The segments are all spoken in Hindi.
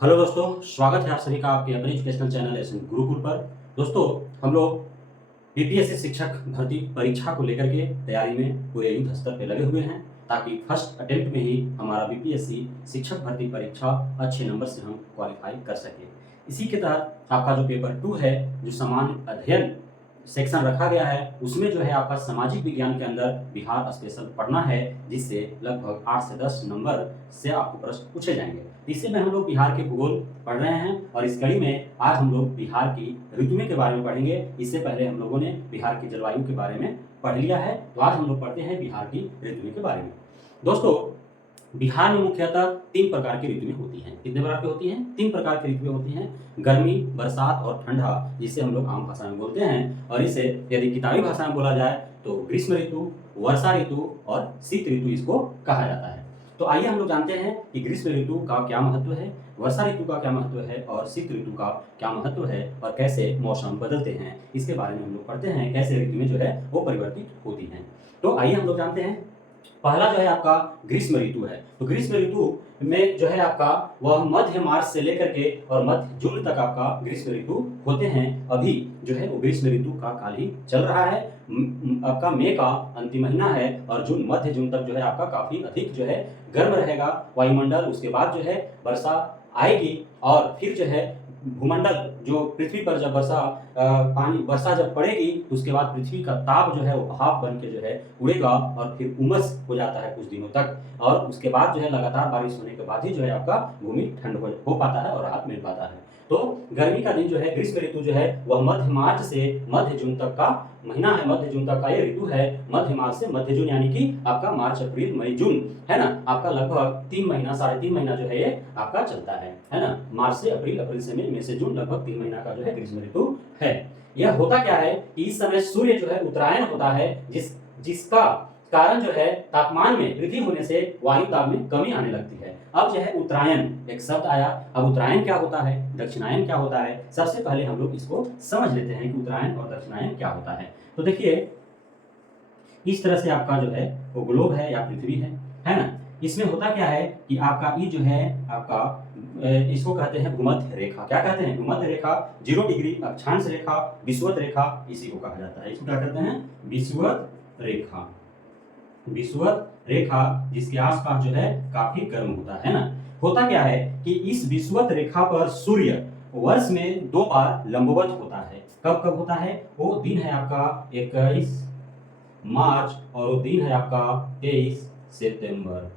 हेलो दोस्तों, स्वागत है आप सभी का आपके अपने एजुकेशनल चैनल एसएन गुरुकुल पर। दोस्तों, हम लोग बीपीएससी शिक्षक भर्ती परीक्षा को लेकर के तैयारी में पूरे युद्ध स्तर पे लगे हुए हैं, ताकि फर्स्ट अटेम्प्ट में ही हमारा बीपीएससी शिक्षक भर्ती परीक्षा अच्छे नंबर से हम क्वालिफाई कर सकें। इसी के तहत आपका जो पेपर 2 है, जो सामान्य अध्ययन सेक्शन रखा गया है, उसमें जो है आपका सामाजिक विज्ञान के अंदर बिहार स्पेशल पढ़ना है, जिससे लगभग 8 से 10 नंबर से आपको प्रश्न पूछे जाएंगे। इसी में हम लोग बिहार के भूगोल पढ़ रहे हैं और इस कड़ी में आज हम लोग बिहार की ऋतुओं के बारे में पढ़ेंगे। इससे पहले हम लोगों ने बिहार की जलवायु के बारे में पढ़ लिया है, तो आज हम लोग पढ़ते हैं बिहार की ऋतुओं के बारे में। दोस्तों, बिहार में मुख्यतः 3 प्रकार की ऋतुएं होती हैं। कितने प्रकार की होती हैं? 3 प्रकार की ऋतुएं होती हैं, गर्मी, बरसात और ठंडा, जिसे हम लोग आम भाषा में बोलते हैं। और इसे यदि किताबी भाषा में बोला जाए तो ग्रीष्म ऋतु, वर्षा ऋतु और शीत ऋतु इसको कहा जाता है। तो आइए हम लोग जानते हैं कि ग्रीष्म ऋतु का क्या महत्व है, वर्षा ऋतु का क्या महत्व है और शीत ऋतु का क्या महत्व है और कैसे मौसम बदलते हैं, इसके बारे में हम लोग पढ़ते हैं, कैसे ऋतुएं जो है वो परिवर्तित होती हैं। तो आइए हम लोग जानते हैं। पहला जो है आपका ग्रीष्म ऋतु है। तो ग्रीष्म ऋतु में जो है आपका वह मध्य मार्च से लेकर के और मध्य जून तक आपका ग्रीष्म ऋतु होते हैं। अभी जो है वो ग्रीष्म ऋतु का काल ही चल रहा है। आपका मई का अंतिम महीना है और जून, मध्य जून तक जो है आपका काफी अधिक जो है गर्म रहेगा वायुमंडल। उसके बाद जो है वर्षा आएगी और फिर जो है भूमंडल, जो पृथ्वी पर जब वर्षा जब पड़ेगी, उसके बाद पृथ्वी का ताप जो है वो भाप बन के जो है उड़ेगा और फिर उमस हो जाता है कुछ दिनों तक। और उसके बाद जो है लगातार बारिश होने के बाद ही जो है आपका भूमि ठंड हो पाता है और राहत मिल पाता है। तो गर्मी का दिन जो है, ग्रीष्म ऋतु जो है वह मध्य मार्च से मध्य जून तक का महीना है, मध्य जून तक का ये ऋतु है। मध्य मार्च से मध्य जून यानी कि आपका मार्च, अप्रैल, मई, जून है ना, आपका लगभग 3 महीना, 3.5 महीना जो है ये आपका चलता है ना। मार्च से अप्रैल, अप्रैल से मई, मई से जून, लगभग 3 महीना का जो है ग्रीष्म ऋतु है। यह होता क्या है कि इस समय सूर्य जो है उत्तरायण होता है, जिसका कारण जो है तापमान में वृद्धि होने से वायु दाब में कमी आने लगती है। अब जो है उत्तरायण एक शब्द आया। अब उत्तरायण क्या होता है, दक्षिणायन क्या होता है, सबसे पहले हम लोग इसको समझ लेते हैं कि उत्तरायण और दक्षिणायन क्या होता है। तो देखिए, इस तरह से आपका जो है वो ग्लोब है या पृथ्वी है ना। इसमें होता क्या है कि आपका ये जो है आपका इसको कहते हैं भूमध्य रेखा। क्या कहते हैं? भूमध्य रेखा, 0 डिग्री अक्षांश रेखा, विषुवत रेखा, इसी को कहा जाता है। इसको क्या कहते हैं? विषुवत रेखा। विषुवत रेखा जिसके आसपास जो है काफी गर्म होता है ना। होता क्या है कि इस विषुवत रेखा पर सूर्य वर्ष में 2 बार लंबवत होता है। कब कब होता है? वो दिन है आपका 21 मार्च और वो दिन है आपका 23 सितंबर।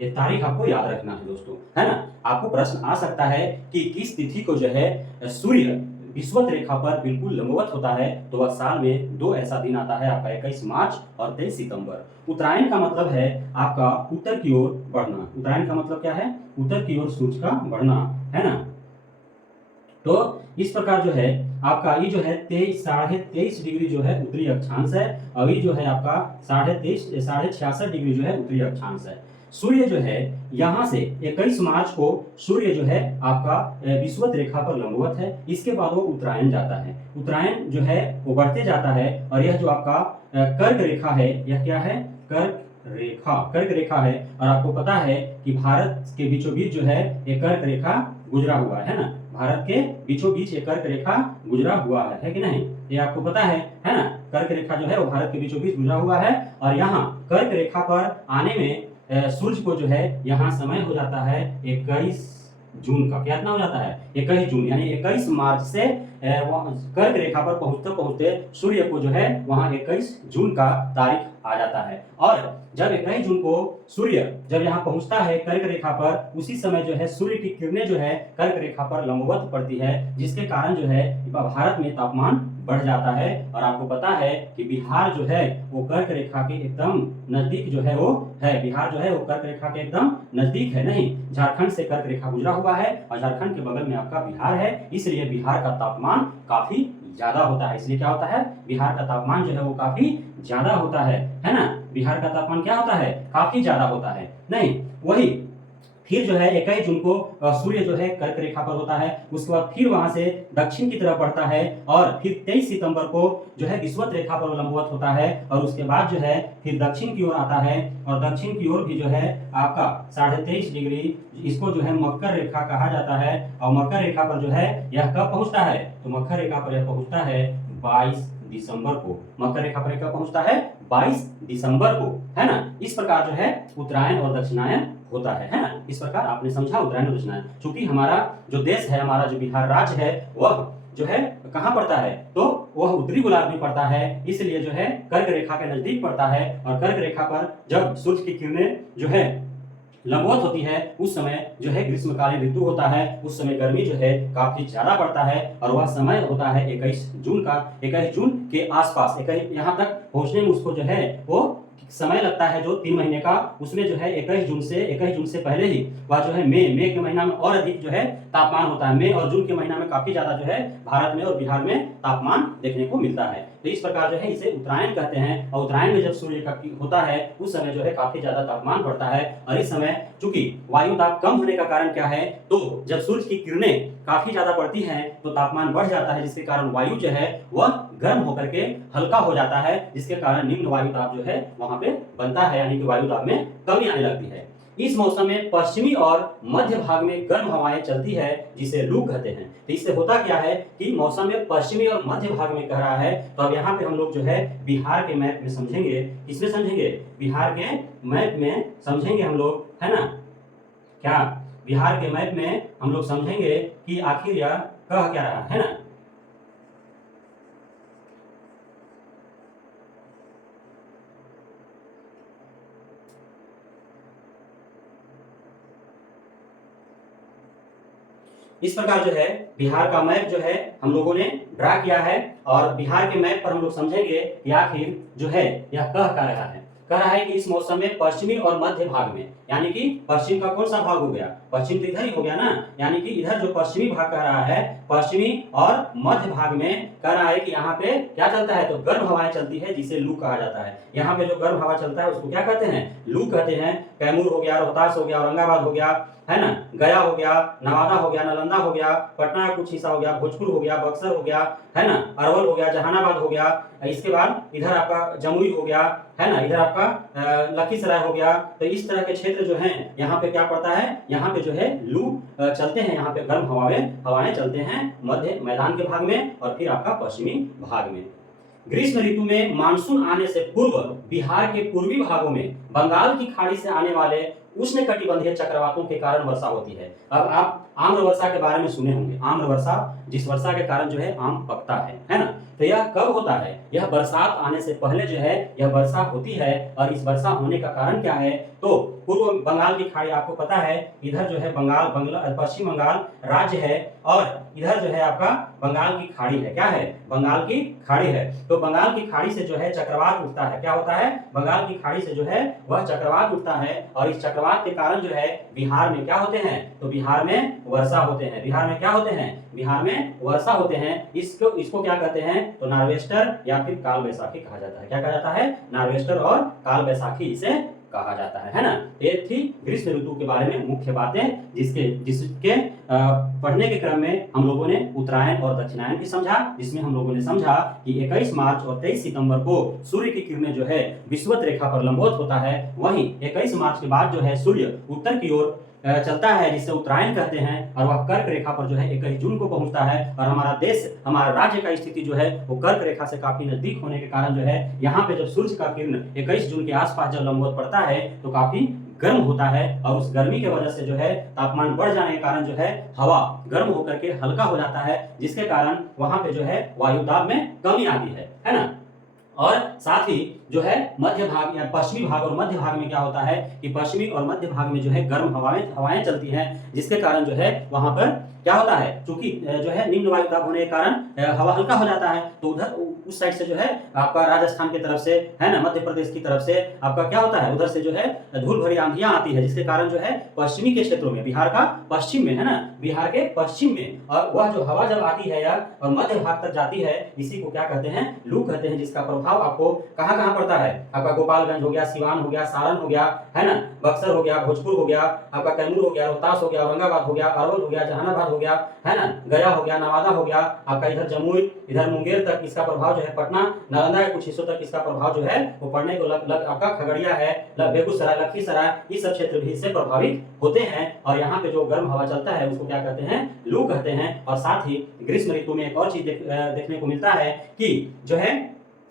ये तारीख आपको याद रखना है दोस्तों, है ना। आपको प्रश्न आ सकता है कि किस तिथि को जो है सूर्य विषुवत रेखा पर बिल्कुल लंबवत होता है, तो वह साल में 2 ऐसा दिन आता है, आपका 21 मार्च और 23 सितंबर। उत्तरायण का मतलब है आपका उत्तर की ओर बढ़ना। उत्तरायण का मतलब क्या है? उत्तर की ओर सूर्य का बढ़ना, है ना। तो इस प्रकार जो है आपका ये जो है 23 डिग्री जो है उत्तरी अक्षांश है। अभी जो है आपका 66 डिग्री जो है उत्तरी अक्षांश है। सूर्य जो है यहाँ से 21 मार्च को सूर्य जो है आपका विषुवत रेखा पर लंबवत है। इसके बाद वो उत्तरायण जाता है। उत्तरायण जो है वो बढ़ते जाता है और यह जो आपका कर्क रेखा है, यह क्या है? कर्क रेखा है। और आपको पता है कि भारत के बीचों बीच जो है एक कर्क रेखा गुजरा हुआ है ना। भारत के बीचों बीच एक कर्क रेखा गुजरा हुआ है कि नहीं? ये आपको पता है ना। कर्क रेखा जो है वो भारत के बीचों बीच गुजरा हुआ है और यहाँ कर्क रेखा पर आने में सूर्य को जो है यहाँ समय हो जाता है 21 जून का। कितना हो जाता है? 21 जून, यानी 21 मार्च से कर्क रेखा पर पहुंचते पहुंचते सूर्य को जो है वहां 21 जून का तारीख आ जाता है। और जब 21 जून को सूर्य जब यहाँ पहुंचता है कर्क रेखा पर, उसी समय जो है सूर्य की किरणें जो है कर्क रेखा पर लंबवत पड़ती है, जिसके कारण जो है भारत में तापमान बढ़ जाता है। और आपको पता है कि बिहार जो है वो कर्क रेखा के एकदम नजदीक जो है वो है। बिहार जो है वो कर्क रेखा के एकदम नजदीक है, नहीं, झारखंड से कर्क रेखा गुजरा हुआ है और झारखंड के बगल में आपका बिहार है। इसलिए बिहार का तापमान काफी ज्यादा होता है। इसलिए क्या होता है? बिहार का तापमान जो है वो काफी ज्यादा होता है ना। बिहार का तापमान क्या होता है? काफी ज्यादा होता है, नहीं। वही फिर जो है 21 जून को सूर्य जो है कर्क रेखा पर होता है। उसके बाद फिर वहां से दक्षिण की तरफ बढ़ता है और फिर 23 सितंबर को जो है विषुवत रेखा पर लंबवत होता है और उसके बाद जो है फिर दक्षिण की ओर आता है और दक्षिण की ओर भी जो है आपका 23.5 डिग्री, इसको जो है मकर रेखा कहा जाता है। और मकर रेखा पर जो है यह कब पहुंचता है, तो मकर रेखा पर यह पहुंचता है 22 दिसंबर को। मकर रेखा पर कब पहुंचता है, 22 दिसंबर को, है ना। इस प्रकार जो है उत्तरायण और दक्षिणायन होता है ना। इस प्रकार आपने समझा उत्तरायण और दक्षिणायन। चूंकि हमारा जो देश है, हमारा जो बिहार राज्य है, वह जो है कहाँ पड़ता है, तो वह उत्तरी गोलार्ध में पड़ता है, इसलिए जो है कर्क रेखा के नजदीक पड़ता है। और कर्क रेखा पर जब सूर्य की किरणें जो है लंबवत होती है, उस समय जो है ग्रीष्मकालीन ऋतु होता है, उस समय गर्मी जो है काफी ज्यादा पड़ता है और वह समय होता है 21 जून का। 21 जून के आसपास, 21 यहाँ तक पहुंचने में उसको जो है वो समय लगता है जो 3 महीने का। उसमें जो है 21 जून से पहले ही वह जो है मई के महीना में और अधिक जो है तापमान होता है। मई और जून के महीना में काफी ज्यादा जो है भारत में और बिहार में तापमान देखने को मिलता है। तो इस प्रकार जो है इसे उत्तरायण कहते हैं। और उत्तरायण में जब सूर्य का होता है उस समय जो है काफी ज्यादा तापमान बढ़ता है। और इस समय चूंकि वायु दाब कम होने का कारण क्या है, तो जब सूर्य की किरणें काफी ज्यादा बढ़ती हैं तो तापमान बढ़ जाता है, जिसके कारण वायु जो है वह गर्म होकर के हल्का हो जाता है, जिसके कारण निम्न वायु दाब जो है वहां पे बनता है, यानी कि वायु दाब में कमी आने लगती है। इस मौसम में पश्चिमी और मध्य भाग में गर्म हवाएं चलती है, जिसे लू कहते हैं। तो इससे होता क्या है कि मौसम में पश्चिमी और मध्य भाग में कह रहा है, तो अब यहाँ पे हम लोग जो है बिहार के मैप में समझेंगे। किसमें समझेंगे, बिहार के मैप में समझेंगे हम लोग, है ना। क्या बिहार के मैप में हम लोग समझेंगे कि आखिर यह कह क्या रहा है ना। इस प्रकार जो है बिहार का मैप जो है हम लोगों ने ड्रा किया है और बिहार के मैप पर हम लोग समझेंगे कि आखिर जो है यह कह क्या रहा है। कह रहा है कि इस मौसम में पश्चिमी और मध्य भाग में, यानी कि पश्चिम का कौन सा भाग हो गया, पश्चिम तो इधर ही हो गया ना, यानी कि इधर जो पश्चिमी भाग कह रहा है, पश्चिमी और मध्य भाग में कह रहा है कि यहाँ पे क्या चलता है, तो गर्म हवाएं चलती है, जिसे लू कहा जाता है। यहाँ पे जो गर्म हवा चलता है उसको क्या कहते हैं, लू कहते हैं। कैमूर हो गया, रोहतास हो गया, औरंगाबाद हो गया, है ना, गया हो गया, नवादा हो गया, नालंदा हो गया, पटना का कुछ हिस्सा हो गया, भोजपुर हो गया, बक्सर हो गया, है ना, अरवल हो गया, जहानाबाद हो गया, इसके बाद इधर आपका जमुई हो गया, है ना, इधर आपका लखीसराय हो गया। तो इस तरह के क्षेत्र जो हैं यहाँ पे क्या पड़ता है, यहाँ पे जो है लू चलते हैं, यहाँ पे गर्म हवाएं चलते हैं मध्य मैदान के भाग में और फिर आपका पश्चिमी भाग में। ग्रीष्म ऋतु में मानसून आने से पूर्व बिहार के पूर्वी भागों में बंगाल की खाड़ी से आने वाले उष्णकटिबंधीय चक्रवातों के कारण वर्षा होती है। अब आप आम्र वर्षा के बारे में सुने होंगे, आम्र वर्षा, जिस वर्षा के कारण जो है आम पकता है ना। तो यह कब होता है, यह बरसात आने से पहले जो है यह वर्षा होती है। और इस वर्षा होने का कारण क्या है, तो पूर्व बंगाल की खाड़ी आपको पता है, इधर जो है पश्चिम बंगाल राज्य है और इधर जो है आपका बंगाल की खाड़ी है। क्या है, बंगाल की खाड़ी है। तो बंगाल की खाड़ी से जो है चक्रवात उठता है। क्या होता है, बंगाल की खाड़ी से जो है वह चक्रवात उठता है और इस चक्रवात के कारण जो है बिहार में क्या होते हैं, तो बिहार में वर्षा होते हैं। बिहार में क्या होते हैं, बिहार में वर्षा होते हैं। इसको क्या कहते हैं, तो नार्वेस्टर या फिर काल बैसाखी कहा जाता है। क्या कहा जाता है, नार्वेस्टर और काल बैसाखी इसे कहा जाता है ना। ये थी ग्रीष्म ऋतु के बारे में मुख्य बातें, जिसके पढ़ने के क्रम में हम लोगों ने उत्तरायण और दक्षिणायन की समझा, जिसमें हम लोगों ने समझा कि 21 मार्च और 23 सितंबर को सूर्य की किरणें जो है विषुवत रेखा पर लंबवत होता है। वहीं 21 मार्च के बाद जो है सूर्य उत्तर की ओर चलता है, जिसे उत्तरायण कहते हैं, और वह कर्क रेखा पर जो है 21 जून को पहुंचता है। और हमारा देश, हमारा राज्य का स्थिति जो है वो कर्क रेखा से काफी नजदीक होने के कारण जो है यहाँ पे जब सूर्य का किरण 21 जून के आसपास जब लंबवत पड़ता है तो काफी गर्म होता है। और उस गर्मी के वजह से जो है तापमान बढ़ जाने के कारण जो है हवा गर्म होकर के हल्का हो जाता है, जिसके कारण वहां पे जो है वायु दाब में कमी आती है ना। और साथ ही जो है मध्य भाग या पश्चिमी भाग और मध्य भाग में क्या होता है कि पश्चिमी और मध्य भाग में जो है गर्म हवाएं चलती हैं, जिसके कारण जो है वहां पर क्या होता है, चूंकि जो है निम्न वायु दाब होने के कारण हवा हल्का हो जाता है, तो उधर उस साइड से जो है आपका राजस्थान की तरफ से, है ना, मध्य प्रदेश की तरफ से आपका क्या होता है, उधर से जो है धूल भरी आंधियां आती है, जिसके कारण जो है पश्चिमी के क्षेत्रों में, बिहार का पश्चिम में, है ना, बिहार के पश्चिम में, और वह जो हवा जब आती है यार और मध्य भाग तक जाती है, इसी को क्या कहते हैं, लू कहते हैं, जिसका प्रभाव आपको कहां कहां पड़ता है, आपका गोपालगंज हो गया, सिवान हो गया, सारण हो गया, है ना, बक्सर हो गया, भोजपुर हो गया, आपका कैमूर हो गया, रोहतास हो गया, औरंगाबाद हो गया, अरवल हो गया, जहानाबाद हो गया, है ना, गया हो गया, नवादा हो गया, आपका इधर जमुई, इधर मुंगेर तक इसका प्रभाव जो है, पटना, नालंदा के कुछ हिस्सों तक इसका प्रभाव जो है वो पड़ने को लग आपका खगड़िया है, बेगूसराय, लखीसराय, ये सब क्षेत्र भी इससे प्रभावित होते हैं। और यहाँ पे जो गर्म हवा चलता है उसको क्या कहते हैं, लू कहते हैं। और साथ ही ग्रीष्म ऋतु में एक और चीज देखने को मिलता है कि जो है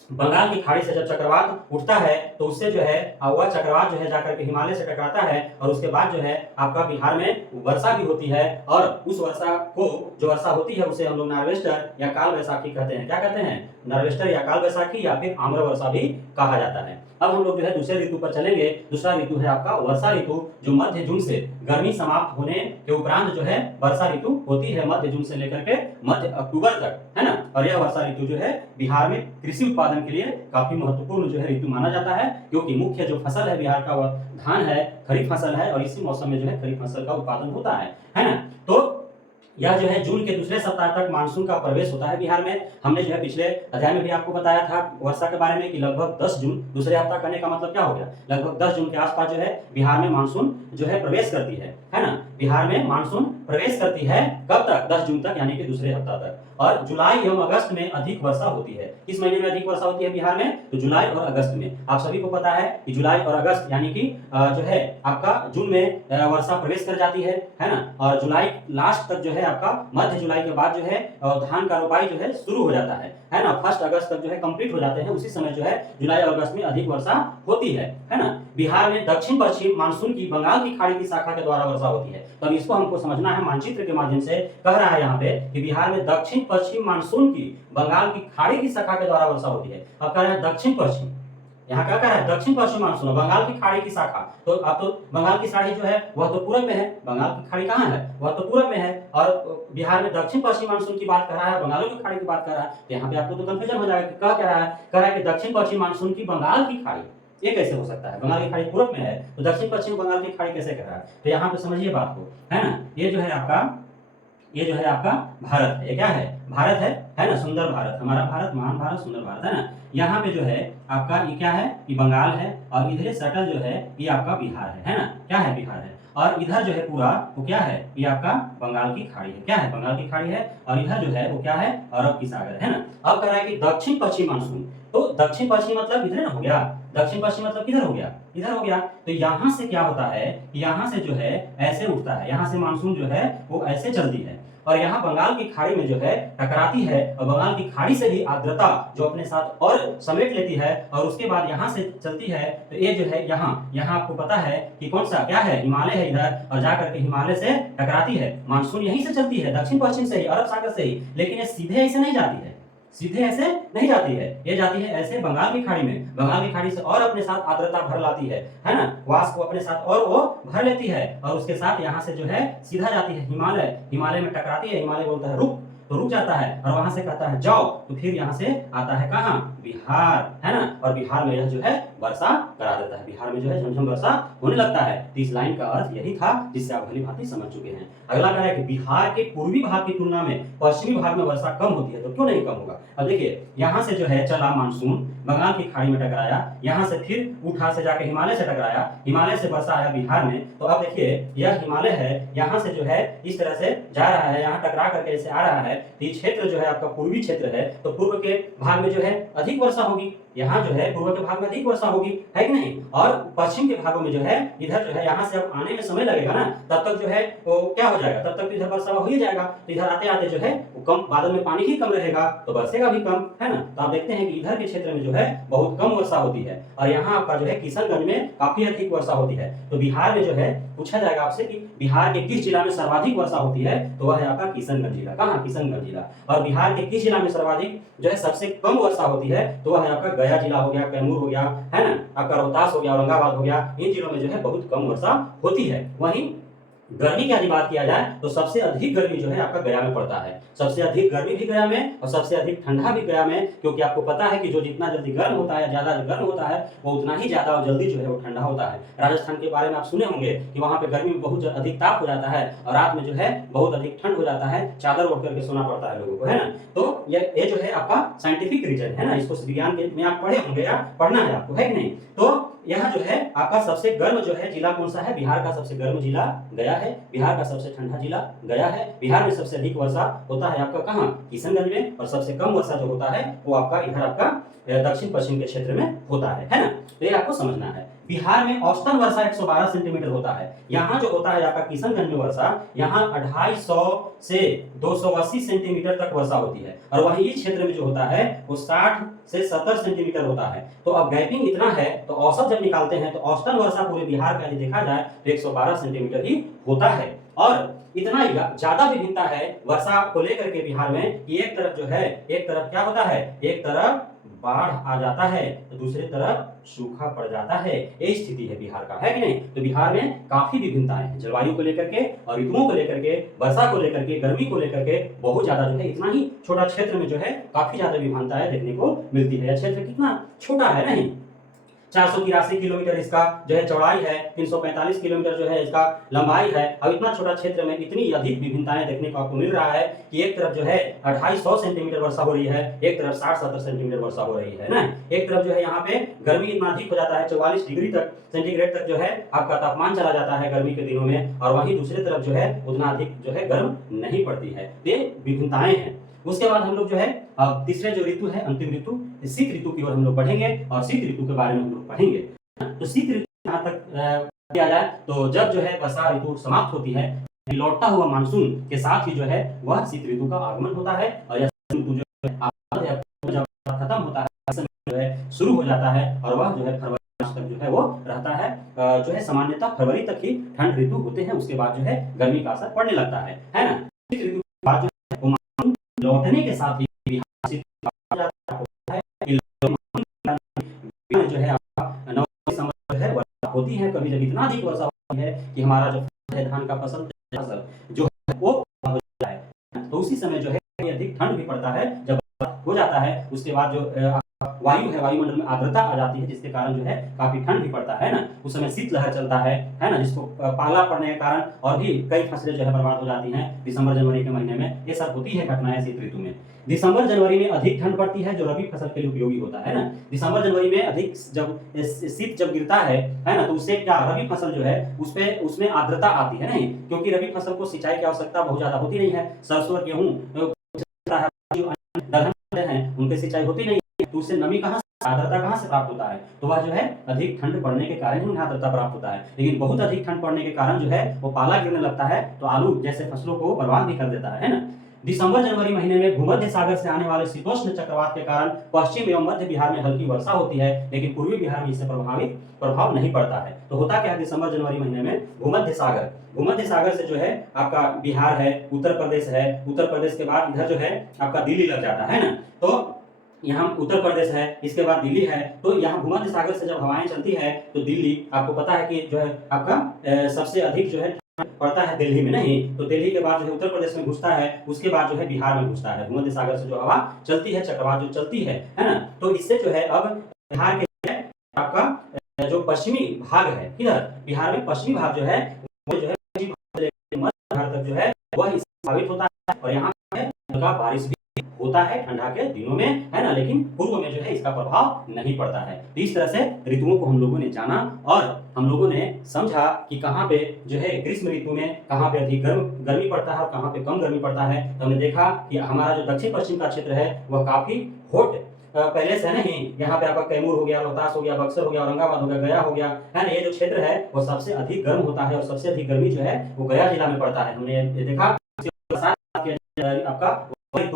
बंगाल की खाड़ी से जब चक्रवात उठता है तो उससे जो है वह चक्रवात जो है जाकर के हिमालय से टकराता है, और उसके बाद जो है आपका बिहार में वर्षा भी होती है, और उस वर्षा को, जो वर्षा होती है उसे हम लोग नार्वेस्टर या काल वैसाखी कहते हैं। क्या कहते हैं, नार्वेस्टर या काल वैसाखी या फिर आम्र वर्षा भी कहा जाता है। अब हम लोग जो है दूसरे ऋतु पर चलेंगे। दूसरा ऋतु है आपका वर्षा ऋतु, जो मध्य जून से, गर्मी समाप्त होने के उपरांत जो है वर्षा ऋतु होती है, मध्य जून से लेकर के मध्य अक्टूबर तक, है ना। और यह वर्षा ऋतु जो है बिहार में कृषि उत्पादन के लिए काफी महत्वपूर्ण जो है ऋतु माना जाता है, क्योंकि मुख्य जो फसल है बिहार का वह धान है, खरीफ फसल है, और इसी मौसम में जो है खरीफ फसल का उत्पादन होता है ना। तो यह जो है जून के दूसरे सप्ताह तक मानसून का प्रवेश होता है बिहार में। हमने जो है पिछले अध्याय में भी आपको बताया था वर्षा के बारे में कि लगभग 10 जून, दूसरे हफ्ता कहने का मतलब क्या हो गया, लगभग 10 जून के आसपास जो है बिहार में मानसून जो है प्रवेश करती है ना। बिहार में मानसून प्रवेश करती है कब तक, 10 जून तक, यानी कि दूसरे हफ्ता तक। और जुलाई एवं अगस्त में अधिक वर्षा होती है। किस महीने में अधिक वर्षा होती है बिहार में, तो जुलाई और अगस्त में। आप सभी को पता है कि जुलाई और अगस्त यानी कि जो है आपका जून में वर्षा प्रवेश कर जाती है ना, और जुलाई लास्ट तक जो है आपका, मध्य जुलाई के बाद जो है धान का रोपाई जो है शुरू हो जाता है ना। 1 अगस्त तक जो है कंप्लीट हो जाते हैं। उसी समय जो है जुलाई और अगस्त में अधिक वर्षा होती है ना। बिहार में दक्षिण पश्चिम मानसून की बंगाल की खाड़ी की शाखा के द्वारा वर्षा होती है। तो इसको हमको समझना है, मानचित्र के माध्यम से कह रहा है यहाँ पे कि बिहार में दक्षिण पश्चिम मानसून की बंगाल की खाड़ी की शाखा के द्वारा वर्षा होती है। अब कह रहा है दक्षिण पश्चिम, यहाँ क्या कह रहा है, दक्षिण पश्चिम मानसून, बंगाल की खाड़ी की शाखा। तो आप तो बंगाल की खाड़ी जो है वह तो पूरब में है, बंगाल की खाड़ी कहाँ है, वह तो पूरब में है, और बिहार में दक्षिण पश्चिम मानसून की बात कर रहा है, बंगाल की खाड़ी की बात कर रहा है। तो यहाँ पे आपको तो कंफ्यूजन हो जाएगा कि क्या कह रहा है कि दक्षिण पश्चिम मानसून की बंगाल की खाड़ी, ये कैसे हो सकता है, बंगाल की खाड़ी पूरब में है तो दक्षिण पश्चिम बंगाल की खाड़ी कैसे कर रहा है। तो यहाँ पे समझिए बात को, है ना। ये जो है आपका भारत है, ये क्या है, भारत है ना, सुंदर भारत, हमारा भारत, महान भारत, सुंदर भारत, है ना। यहाँ पे जो है आपका ये क्या है, ये बंगाल है, और इधर सटल जो है ये आपका बिहार है ना, क्या है, बिहार है। और इधर जो है पूरा वो क्या है, ये आपका बंगाल की खाड़ी है, क्या है, बंगाल की खाड़ी है, और इधर जो है वो क्या है, अरब की सागर है ना। अब कह रहा है कि दक्षिण पश्चिम मानसून, तो दक्षिण पश्चिम मतलब इधर ना हो गया, दक्षिण पश्चिम मतलब किधर हो गया, इधर हो गया। तो यहाँ से क्या होता है, यहाँ से जो है ऐसे उठता है, यहाँ से मानसून जो है वो ऐसे चलती है, और यहाँ बंगाल की खाड़ी में जो है टकराती है, और बंगाल की खाड़ी से ही आर्द्रता जो अपने साथ और समेट लेती है, और उसके बाद यहाँ से चलती है। तो ये जो है यहाँ आपको पता है कि कौन सा क्या है, हिमालय है इधर, और जाकर के हिमालय से टकराती है। मानसून यहीं से चलती है, दक्षिण पश्चिम से ही, अरब सागर से ही, लेकिन ये सीधे ऐसे नहीं जाती है, सीधे ऐसे नहीं जाती है, ये जाती है ऐसे बंगाल की खाड़ी में, बंगाल की खाड़ी से और अपने साथ आर्द्रता भर लाती है ना, वाष्प को अपने साथ और वो भर लेती है, और उसके साथ यहाँ से जो है सीधा जाती है हिमालय, हिमालय में टकराती है, हिमालय बोलता है रुक, तो रुक जाता है, और वहां से कहता है जाओ, तो फिर यहाँ से आता है कहाँ, बिहार, है ना। और बिहार में यह जो है वर्षा करा देता है, बिहार में जो है झमझम वर्षा होने लगता है। तो इस लाइन का अर्थ यही था, जिससे आप भली भांति समझ चुके हैं। अगला कह रहा है कि बिहार के पूर्वी भाग की तुलना में पश्चिमी भाग में वर्षा कम होती है, तो क्यों नहीं कम होगा। अब देखिए यहाँ से जो है चला मानसून, बंगाल की खाड़ी में टकराया, यहाँ से फिर उठा से जाके हिमालय से टकराया, हिमालय से वर्षा आया बिहार में। तो अब देखिए यह हिमालय है, यहाँ से जो है इस तरह से जा रहा है, यहाँ टकरा करके ऐसे आ रहा है। ये क्षेत्र जो है आपका पूर्वी क्षेत्र है, तो पूर्व के भाग में जो है अधिक वर्षा होगी, यहाँ जो है पूर्व के भाग में अधिक वर्षा होगी, है कि नहीं। और पश्चिम के भागों में जो है इधर जो है यहाँ से अब आने में समय लगेगा ना, तब तक जो है वो क्या हो जाएगा, तब तक इधर वर्षा हो ही जाएगा। तो इधर आते आते जो है वो कम, बादल में पानी ही कम रहेगा, तो बरसेगा भी कम, है ना। तो आप देखते हैं कि इधर के क्षेत्र में जो है बहुत कम वर्षा होती है, और यहाँ आपका जो है किशनगंज में काफी अधिक वर्षा होती है। तो बिहार में जो है पूछा जाएगा आपसे कि बिहार के किस जिला में सर्वाधिक वर्षा होती है, तो वह है आपका किशनगंज जिला। कहाँ, किशनगंज जिला। और बिहार के किस जिला में सर्वाधिक जो है सबसे कम वर्षा होती है, तो वह है आपका गया जिला हो गया, कैमूर हो गया, है ना, आपका रोहतास हो गया, औरंगाबाद हो गया। इन जिलों में जो है बहुत कम वर्षा होती है। वहीं गर्मी की यदि बात किया जाए तो सबसे अधिक गर्मी जो है आपका गया में पड़ता है। सबसे अधिक गर्मी भी गया में और सबसे अधिक ठंडा भी गया में, क्योंकि आपको पता है कि जो जितना जल्दी गर्म होता है, ज़्यादा गर्म होता है, वो उतना ही ज़्यादा और जल्दी जो है वो ठंडा होता है। राजस्थान के बारे में आप सुने होंगे कि वहाँ पे गर्मी में बहुत अधिक ताप हो जाता है और रात में जो है बहुत अधिक ठंड हो जाता है, चादर ओढ़ करके सोना पड़ता है लोगों को, है ना? तो ये जो है आपका साइंटिफिक रीज़न है ना, इसको विज्ञान के में आप पढ़े होंगे या पढ़ना है आपको, है कि नहीं? तो यहाँ जो है आपका सबसे गर्म जो है जिला कौन सा है? बिहार का सबसे गर्म जिला गया है। बिहार का सबसे ठंडा जिला गया है। बिहार में सबसे अधिक वर्षा होता है आपका कहाँ? किशनगंज में। और सबसे कम वर्षा जो होता है वो आपका इधर आपका दक्षिण पश्चिम के क्षेत्र में होता है ना? तो ये आपको समझना है। बिहार में औसतन वर्षा 112 सेंटीमीटर होता है। यहाँ जो होता है आपका किशनगंज में वर्षा, यहाँ 250 से 280 सेंटीमीटर तक वर्षा होती है और वहीं इस क्षेत्र में जो होता है वो 60 से 70 सेंटीमीटर होता है। तो अब गैपिंग इतना है तो औसत जब निकालते हैं तो औसतन वर्षा पूरे बिहार का यदि देखा जाए तो 112 सेंटीमीटर ही होता है। और इतना ज्यादा विभिन्नता है वर्षा को लेकर के बिहार में कि एक तरफ जो है, एक तरफ क्या होता है, एक तरफ बाढ़ आ जाता है तो दूसरी तरफ सूखा पड़ जाता है। ये स्थिति है बिहार का, है कि नहीं? तो बिहार में काफी विभिन्नताएं हैं जलवायु को लेकर के और ऋतुओं को लेकर के, वर्षा को लेकर के, गर्मी को लेकर के बहुत ज्यादा जो है, इतना ही छोटा क्षेत्र में जो है काफी ज्यादा विभिन्नताएं देखने को मिलती है। यह क्षेत्र कितना छोटा है नहीं, 483 किलोमीटर इसका जो है चौड़ाई है, 345 किलोमीटर जो है इसका लंबाई है। अब इतना छोटा क्षेत्र में इतनी अधिक विभिन्नताएं देखने को आपको मिल रहा है कि एक तरफ जो है 250 सेंटीमीटर वर्षा हो रही है, एक तरफ 60-70 सेंटीमीटर वर्षा हो रही है ना। एक तरफ जो है यहाँ पे गर्मी इतना अधिक हो जाता है, 44 डिग्री तक सेंटीग्रेड तक जो है आपका तापमान चला जाता है गर्मी के दिनों में, और वहीं दूसरी तरफ जो है उतना अधिक जो है गर्म नहीं पड़ती है। ये विभिन्नताएं हैं। उसके बाद हम लोग जो है तीसरे जो ऋतु है, अंतिम ऋतु, शीत ऋतु की ओर हम लोग बढ़ेंगे और शीत ऋतु के बारे में हम लोग पढ़ेंगे। तो शीत ऋतु यहाँ तक किया जाए तो जब जो है वर्षा ऋतु समाप्त होती है, लौटता हुआ मानसून के साथ ही जो है वह शीत ऋतु का आगमन होता है और यह ऋतु जो है जब खत्म होता है जो है शुरू हो जाता है और वह जो है फरवरी तक जो है वो रहता है। जो है सामान्यतः फरवरी तक ही ठंड ऋतु होते हैं, उसके बाद जो है गर्मी का असर पड़ने लगता है ना। शीत ऋतु के बाद लौटने के साथ ही जो है जो है वर्षा होती है। कभी जब इतना अधिक वर्षा होती है कि हमारा जो धान का फसल जो है वो हो जाता है, तो उसी समय जो है अधिक ठंड भी पड़ता है। जब हो जाता है उसके बाद जो वायु है, वायुमंडल में आर्द्रता आ जाती है, जिसके कारण जो है काफी ठंड भी पड़ता है ना। उस समय शीतलहर चलता है ना, जिसको पाला पड़ने के कारण और भी कई फसलें जो है बर्बाद हो जाती हैं दिसंबर जनवरी के महीने में। ये सब होती है घटनाएं शीत ऋतु में। दिसंबर जनवरी में अधिक ठंड पड़ती है जो रबी फसल के लिए उपयोगी होता है ना। दिसंबर जनवरी में अधिक जब शीत जब गिरता है ना, तो उससे क्या रबी फसल जो है उसमें आर्द्रता आती है नहीं, क्योंकि रबी फसल को सिंचाई की आवश्यकता बहुत ज्यादा होती नहीं है। सरसों और गेहूं हैं उनकी सिंचाई होती नहीं है, तो उससे नमी कहाँ से, आर्द्रता कहाँ से प्राप्त होता है? तो वह जो है अधिक ठंड पड़ने के कारण ही उन्हें आर्द्रता प्राप्त होता है। लेकिन बहुत अधिक ठंड पड़ने के कारण जो है वो पाला गिरने लगता है, तो आलू जैसे फसलों को बर्बाद भी कर देता है ना। दिसंबर जनवरी महीने में भूमध्य सागर से आने वाले शीतोष्ण चक्रवात के कारण पश्चिम एवं मध्य बिहार में हल्की वर्षा होती है, लेकिन पूर्वी बिहार में इससे प्रभाव नहीं पड़ता है। तो होता क्या है दिसंबर जनवरी महीने में, भूमध्य सागर से जो है आपका बिहार है, उत्तर प्रदेश है, उत्तर प्रदेश के बाद इधर जो है आपका दिल्ली लग जाता है ना। तो यहाँ उत्तर प्रदेश है, इसके बाद दिल्ली है। तो यहाँ भूमध्य सागर से जब हवाएं चलती है तो दिल्ली, आपको पता है कि जो है आपका सबसे अधिक जो है पड़ता है दिल्ली में नहीं, तो दिल्ली के बाद जो है उत्तर प्रदेश में घुसता है, उसके बाद जो है बिहार में घुसता है। भूमध्य सागर से जो हवा चलती है, चक्रवात जो चलती है ना, तो इससे जो है अब बिहार के आपका जो पश्चिमी भाग है, किधर बिहार में पश्चिमी भाग जो है वो जो है मध्य भारत तक जो है वह इससे प्रभावित होता है और यहाँ हल्का बारिश भी होता है ठंडा के दिनों में, है ना। लेकिन पूर्व में जो है इसका प्रभाव नहीं पड़ता है। तो इस तरह से ऋतुओं को हम लोगों ने जाना और हम लोगों ने समझा कि कहाँ पे जो है ग्रीष्म ऋतु में कहाँ पे अधिक गर्मी पड़ता है और कहाँ पे कम गर्मी पड़ता है। तो हमने देखा कि हमारा जो दक्षिण पश्चिम का क्षेत्र है वह काफी हॉट पहले से नहीं, यहाँ पे आपका कैमूर हो गया, रोहतास हो गया, बक्सर हो गया, औरंगाबाद हो गया, गया हो गया, है ना। ये जो क्षेत्र है वो सबसे अधिक गर्म होता है और सबसे अधिक गर्मी जो है वो गया जिला में पड़ता है। हमने ये देखा आपका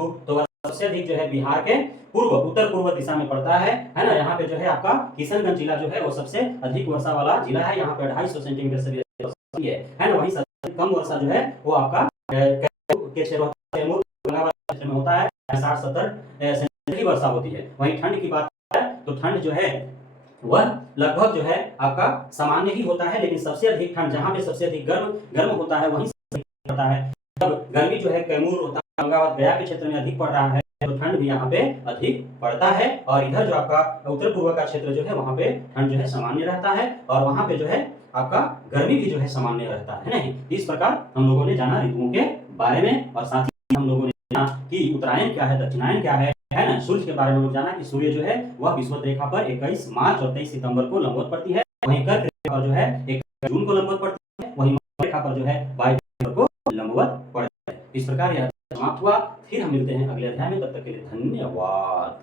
तो सबसे अधिक जो है बिहार के उत्तर पूर्व दिशा में पड़ता है ना। यहाँ पे जो है आपका किशनगंज जिला जो है वो सबसे अधिक वर्षा वाला जिला है, यहाँ पे 250 सेंटीमीटर से भी है ना। वहीं सबसे कम वर्षा जो है वो आपका के क्षेत्र में होता है, 60-70 सेंटीमीटर वर्षा होती है। वहीं ठंड की बात है तो ठंड जो है वह लगभग जो है आपका सामान्य ही होता है, लेकिन सबसे अधिक ठंड जहाँ पे सबसे अधिक गर्म होता है वहीं होता है। जब गर्मी जो है कैमूर होता है, औरंगाबाद गया के क्षेत्र में अधिक पड़ रहा है, तो ठंड भी यहाँ पे अधिक पड़ता है। और इधर जो आपका उत्तर पूर्व का क्षेत्र जो है वहाँ पे ठंड जो है सामान्य रहता है, और वहाँ पे जो है आपका गर्मी भी जो है सामान्य रहता है नहीं। इस प्रकार हम लोगों ने जाना ऋतुओं के बारे में, और साथ ही हम लोगों ने जाना कि उत्तरायण क्या है, दक्षिणायन क्या है ना। सूर्य के बारे में लोग जाना कि सूर्य जो है वह विषुवत रेखा पर 21 मार्च और 23 सितंबर को लंबवत पड़ती है, वहीं कर्क रेखा पर जो है 1 जून को लंबवत पड़ती है, वहीं मकर रेखा पर जो है 22 दिसंबर को लंबवत पड़ती है। इस प्रकार यह समाप्त हुआ। फिर हम मिलते हैं अगले अध्याय में, तब तक के लिए धन्यवाद।